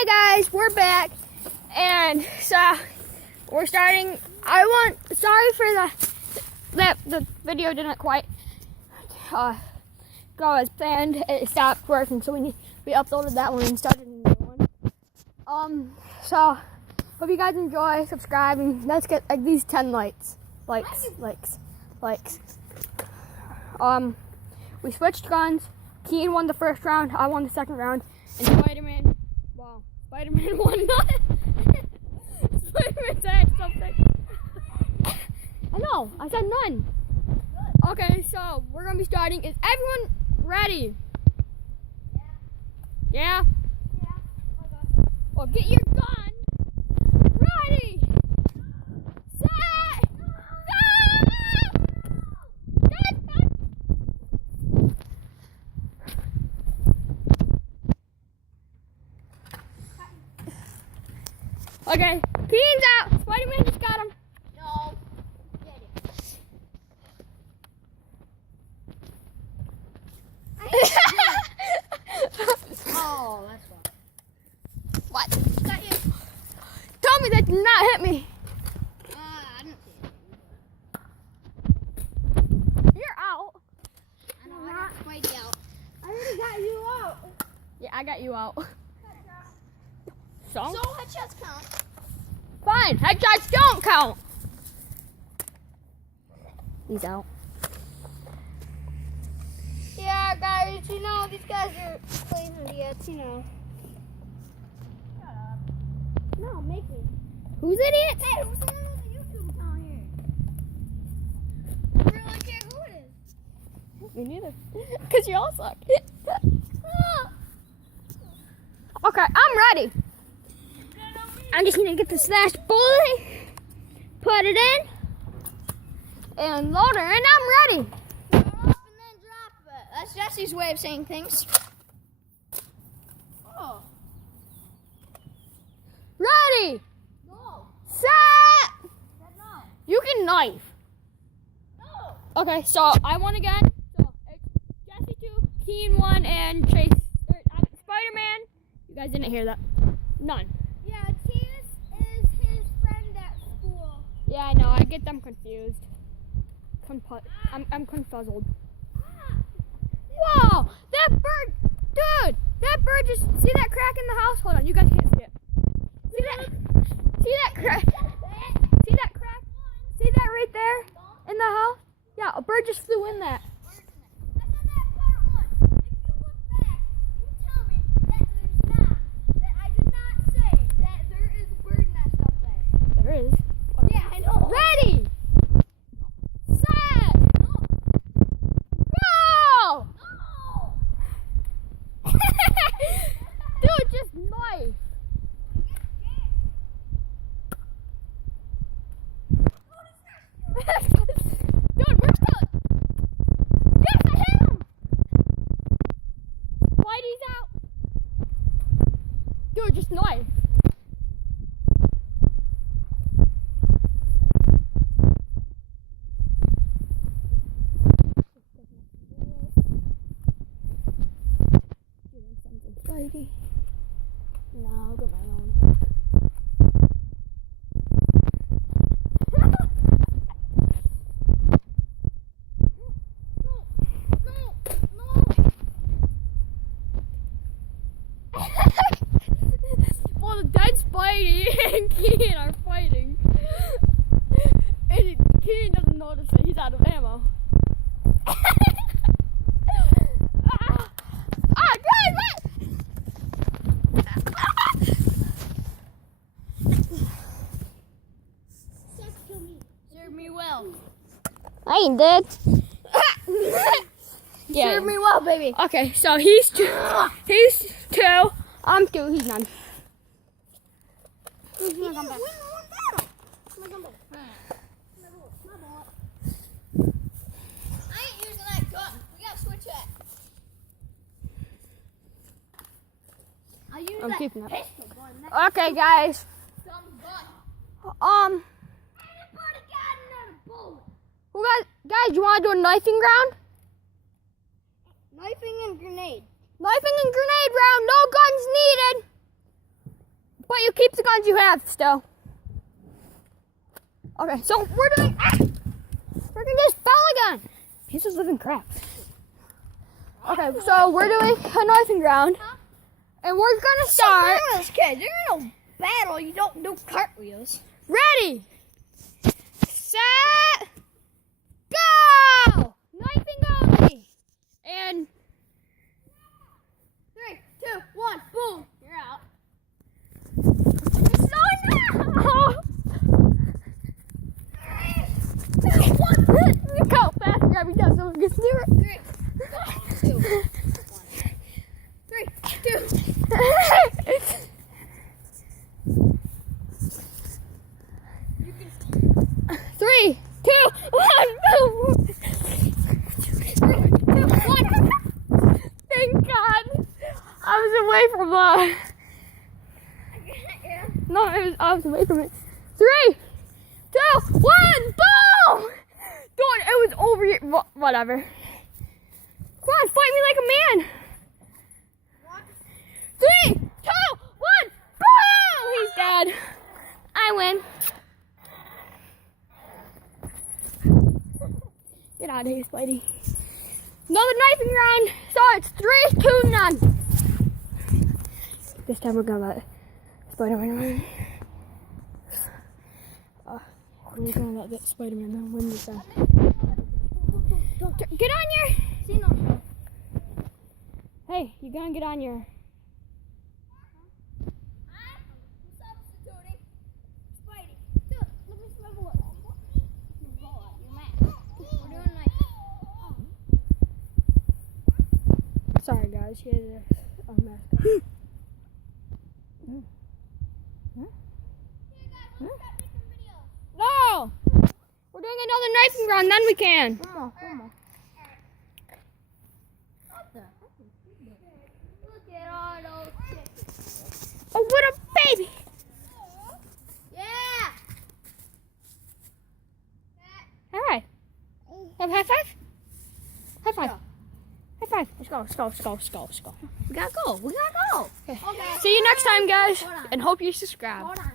Hey guys, we're back, and so we're starting. Sorry for the video didn't quite go as planned. It stopped working, so we uploaded that one and started a new one. So hope you guys enjoy. Subscribe and let's get at least 10 likes. We switched guns. Keen won the first round. I won the second round, and Spider-Man won not. Spider-Man said something. I know, I said none. Okay, so we're gonna be starting. Is everyone ready? Yeah? Yeah. Okay. Well, get your gun ready. Set. Okay, Keen's out. Spider-Man just got him. No. Get it. Oh, that's fun. What? Got you. Tell me that did not hit me. I didn't see it. You're out. I know, I got Spidey out. I already got you out. Yeah, I got you out. So headshots count. Fine, headshots don't count. He's out. Yeah, guys, you know, these guys are playing idiots, you know. Shut up. No, make me. Who's idiot? Hey, who's the YouTube account here? I really care who it is. Me neither. Because you all suck. Okay, I'm ready. I just need to get the slash bullet, put it in, and load her, and I'm ready. Throw it up and then drop it. That's Jesse's way of saying things. Oh. Ready, No. set. Said no. You can knife. No. Okay, so I won again. So it's Jesse 2, Keen 1, and Chase, Spider-Man. You guys didn't hear that. None. Yeah, Chase is his friend at school. Yeah, I know. I get them confused. I'm confuzzled. Whoa! That bird, dude! That bird just see that crack in the house. Hold on, you guys can't see it. See that? See that crack? See that crack? See that right there in the house? Yeah, a bird just flew in that. There is. Yeah, I know. Ready! Set! Go! No. Dude, just knife. Dude, we're still. Yes, I hit him! Whitey's out. Dude, just knife. Spidey. Now I'll get my own. Well, the dead Spidey and Keen are fighting. And Keen doesn't notice that he's out of ammo. Serve me well. I ain't dead. Yeah. Serve me well, baby. Okay, so he's 2. He's 2. I'm 2. He's none. Who's gonna come back? Win one battle. I'm gonna come back. My ball. I ain't using that gun. We gotta switch that. I use I'm that keeping it. pistol gun. Okay, guys. Dumb gun. Anybody got another bullet? Who guys, you want to do a knifing round? Knifing and grenade. Knifing and grenade round. No guns needed. you keep the guns you have still. Okay, so we're doing. Freaking just fell again. He's just living crap. Okay, so we're doing a knifing ground, and we're gonna start. Kids, you're in a battle. You don't do cartwheels. Ready, set, go! Knifing only. And 3, 2, 1, boom! You're out. no. Look how fast every time someone gets near it. 3, 2, 1. 3, 2. 3, 2, 1, boom! 3, 2, 1. Thank God. I was away from that. Yeah. No, I was away from it. 3, 2, 1, boom! Dude, it was over here. Whatever. Come on, fight me like a man. 3, 2, 1, boom! He's dead. I win. Get out of here, Spidey. Another knifing round. So it's 3, 2, none. This time we're gonna let Spider-Man win. We're gonna let that Spider-Man win this time. Get on your. Hey, you gonna get on your. I'm substituting Spidey. Dude, let me swivel it. You're mad. We're doing like. Sorry, guys. Here's a mask. No! We're doing another knifing round, then we can. One more. What the? Look at all those chickens. Oh, what a baby! Yeah! All right. Have high five? High five. High five. Let's go. We gotta go. Okay. See you next time, guys, Hold on. and hope you subscribe. Hold on.